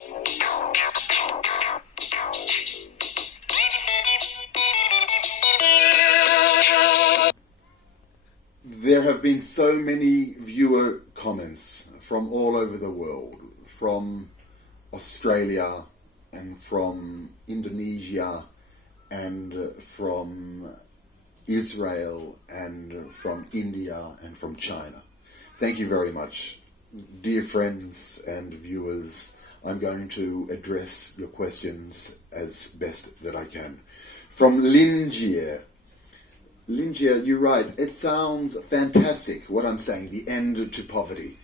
There have been so many viewer comments from all over the world, from Australia and from Indonesia and from Israel and from India and from China. Thank you very much. Dear friends and viewers, I'm going to address your questions as best that I can. From Lingier. Lingier, you're right. It sounds fantastic, what I'm saying, the end to poverty.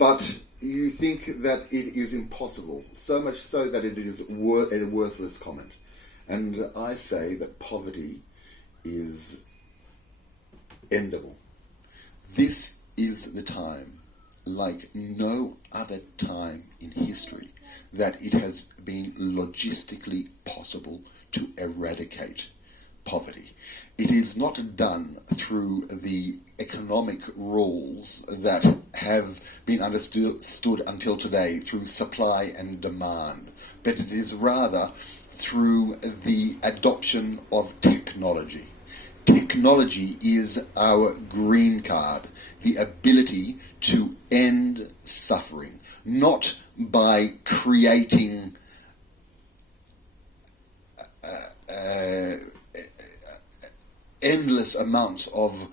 But you think that it is impossible, so much so that it is a worthless comment. And I say that poverty is endable. This is the time, like no other time in history, that it has been logistically possible to eradicate poverty. It is not done through the economic rules that have been understood until today, through supply and demand, but it is rather through the adoption of technology. Technology is our green card, the ability to end suffering, not by creating endless amounts of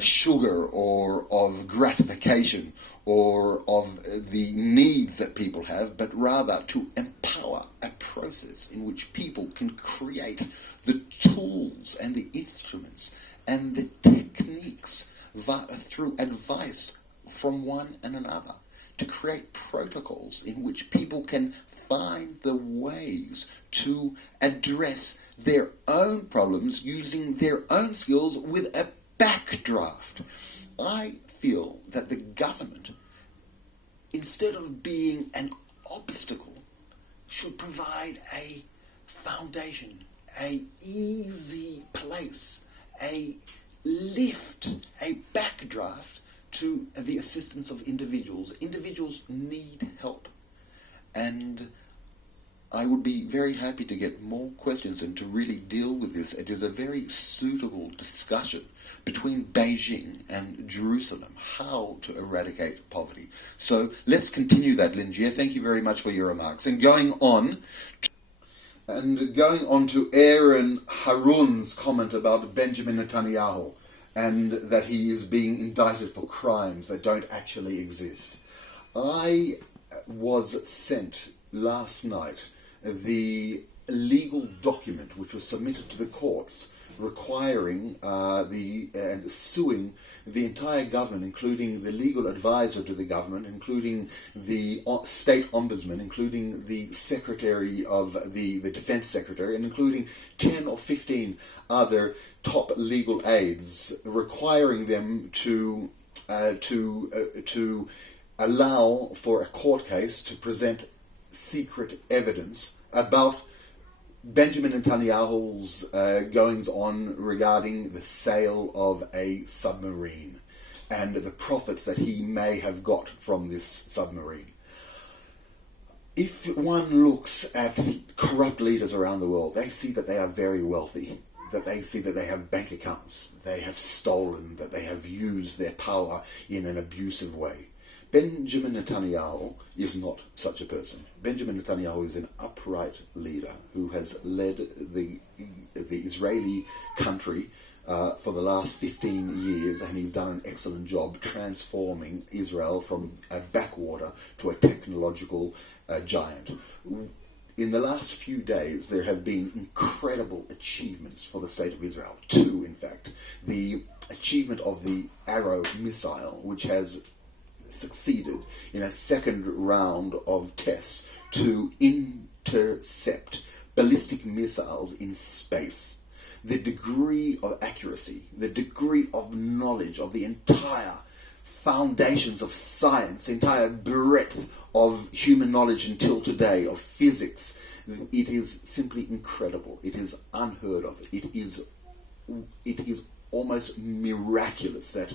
sugar or of gratification or of the needs that people have, but rather to empower a process in which people can create the tools and the instruments and the techniques through advice from one and another, to create protocols in which people can find the ways to address their own problems using their own skills with a backdraft. I feel that the government, instead of being an obstacle, should provide a foundation, a easy place, a lift, a backdraft to the assistance of individuals. Individuals need help. And I would be very happy to get more questions and to really deal with this. It is a very suitable discussion between Beijing and Jerusalem, how to eradicate poverty. So let's continue that, Lingier. Thank you very much for your remarks. And going on to Aaron Harun's comment about Benjamin Netanyahu, and that he is being indicted for crimes that don't actually exist. I was sent last night the legal document which was submitted to the courts requiring and suing the entire government, including the legal advisor to the government, including the state ombudsman, including the secretary of the defense secretary, and including 10 or 15 other top legal aides, requiring them to allow for a court case to present secret evidence about Benjamin Netanyahu's goings-on regarding the sale of a submarine and the profits that he may have got from this submarine. If one looks at corrupt leaders around the world, they see that they are very wealthy, that they see that they have bank accounts, they have stolen, that they have used their power in an abusive way. Benjamin Netanyahu is not such a person. Benjamin Netanyahu is an upright leader who has led the Israeli country for the last 15 years, and he's done an excellent job transforming Israel from a backwater to a technological giant. In the last few days, there have been incredible achievements for the state of Israel. Two, in fact. The achievement of the Arrow missile, which has succeeded in a second round of tests to intercept ballistic missiles in space. The degree of accuracy, the degree of knowledge of the entire foundations of science, the entire breadth of human knowledge until today, of physics, it is simply incredible. It is unheard of. It is almost miraculous that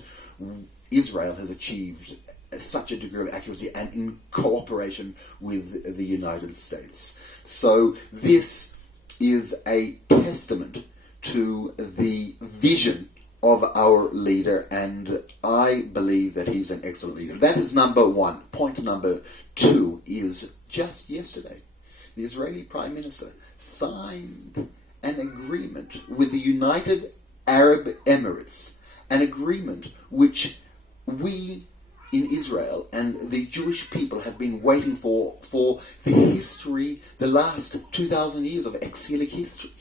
Israel has achieved such a degree of accuracy and in cooperation with the United States. So this is a testament to the vision of our leader, and I believe that he's an excellent leader. That is number one. Point number two is just yesterday, the Israeli Prime Minister signed an agreement with the United Arab Emirates, an agreement which we in Israel and the Jewish people have been waiting for the history, the last 2,000 years of exilic history.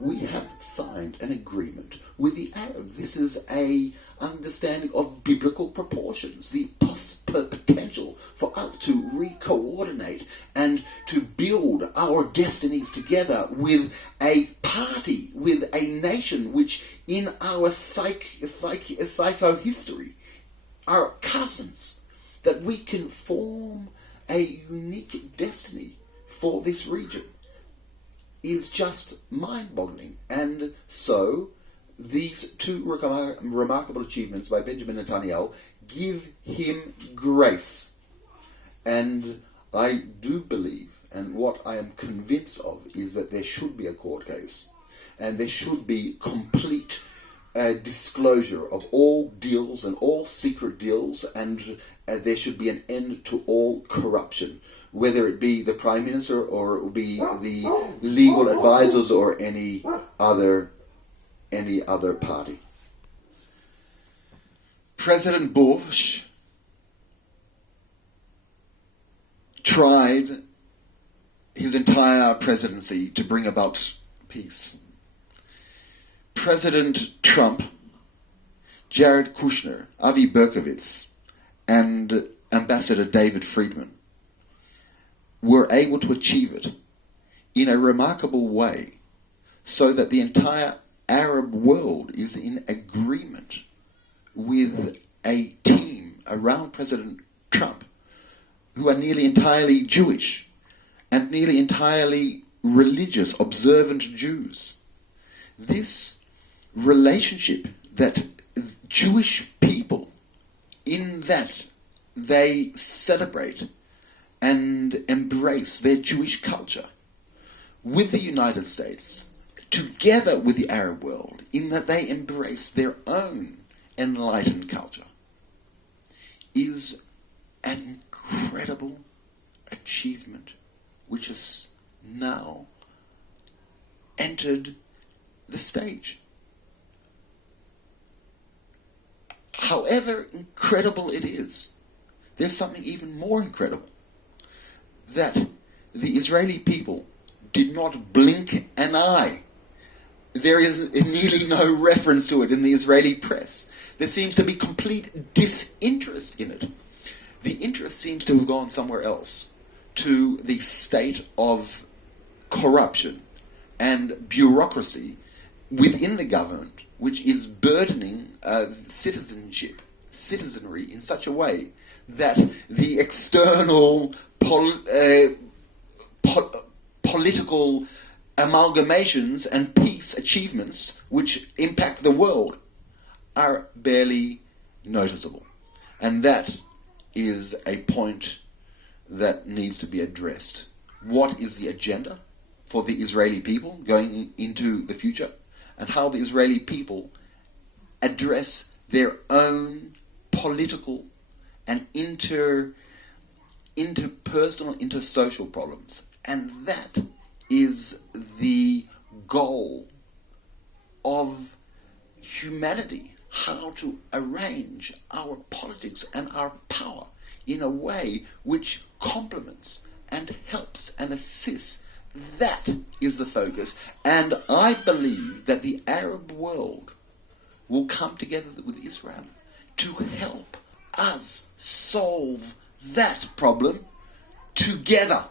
We have signed an agreement with the Arabs. This is a understanding of biblical proportions, the potential for us to re-coordinate and to build our destinies together with a party, with a nation which in our psycho-history are cousins, that we can form a unique destiny for this region is just mind-boggling. And so these two remarkable achievements by Benjamin Netanyahu give him grace. And I do believe, and what I am convinced of, is that there should be a court case, and there should be complete disclosure of all deals and all secret deals, and there should be an end to all corruption, whether it be the Prime Minister or it will be the legal advisors or any other party. President Bush tried his entire presidency to bring about peace. President Trump, Jared Kushner, Avi Berkowitz, and Ambassador David Friedman were able to achieve it in a remarkable way, so that the entire Arab world is in agreement with a team around President Trump who are nearly entirely Jewish and nearly entirely religious, observant Jews. This relationship that Jewish people, in that they celebrate and embrace their Jewish culture with the United States, together with the Arab world, in that they embrace their own enlightened culture, is an incredible achievement which has now entered the stage. However incredible it is, there's something even more incredible, that the Israeli people did not blink an eye. There is nearly no reference to it in the Israeli press. There seems to be complete disinterest in it. The interest seems to have gone somewhere else, to the state of corruption and bureaucracy within the government, which is burdening citizenry in such a way that the external political amalgamations and peace achievements which impact the world are barely noticeable. And that is a point that needs to be addressed. What is the agenda for the Israeli people going into the future, and how the Israeli people address their own political and interpersonal, intersocial problems. And that is the goal of humanity, how to arrange our politics and our power in a way which complements and helps and assists. That is the focus. And I believe that the Arab world will come together with Israel to help us solve that problem together.